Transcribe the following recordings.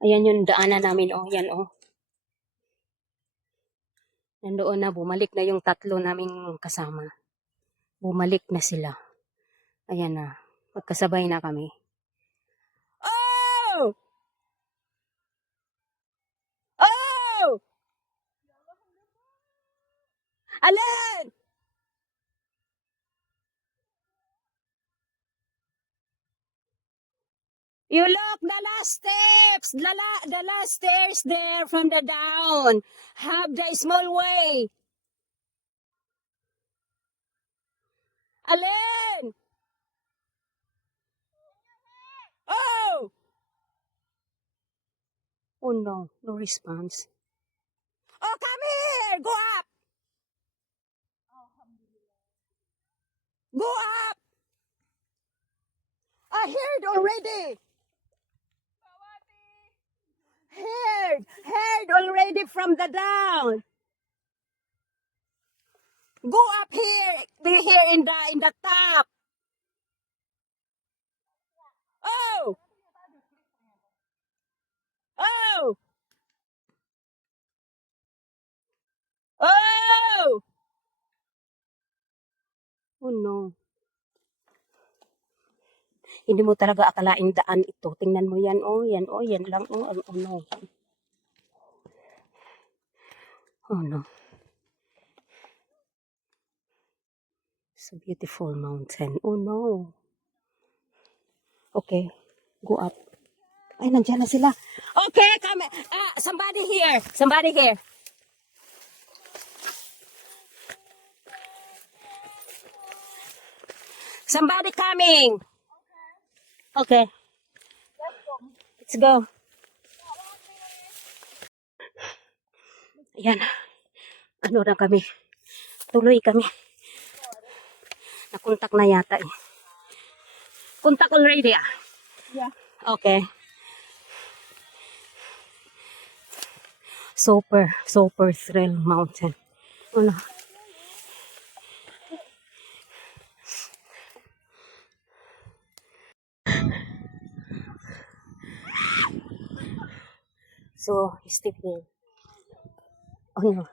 Ayan yung daanan namin, oh. Yan, oh. Nandoon na, bumalik na yung tatlo naming kasama. Bumalik na sila. Ayan na. Magkasabay na kami. Oh! Oh! Alin? You look, the last steps, the last stairs there from the down have the small way. Alin? Oh! Oh no, no response. Oh, come here! Go up! Go up! I heard already! Heard already from the down. Go up here, be here in the top. Oh, oh, oh. Oh no. Hindi mo talaga akalain daan ito. Tingnan mo yan, oh, yan, oh, yan lang, oh, oh no. Oh no. It's a beautiful mountain. Oh no. Okay, go up. Ay, nandiyan na sila. Okay, come. Somebody here. Somebody here. Somebody coming. Okay. Let's go. Ayan. Ano na kami. Tuloy kami. Nakontak na yata eh. Contact already ah? Yeah. Okay. Super thrill mountain. Ano? So, step here. Oh no.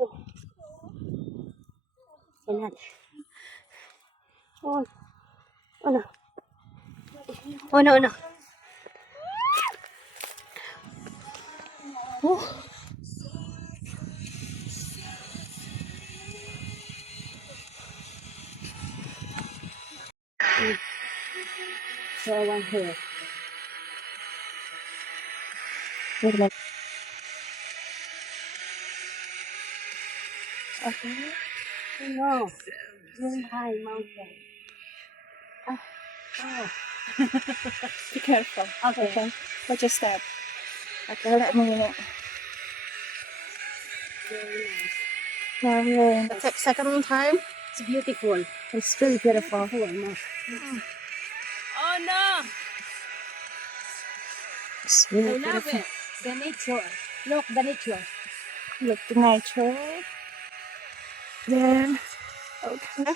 Oh. Yan. Oh. Oh no. Oh no, no. Oh. So I want here. Okay. Oh no. Very high mountain. Oh. Be careful. Okay. Watch your step. Okay, let me. Very nice. The second time. It's beautiful. It's really beautiful. No. Oh no. It's really I love beautiful. it. The nature. Look, the nature. Look the nature. Then, okay.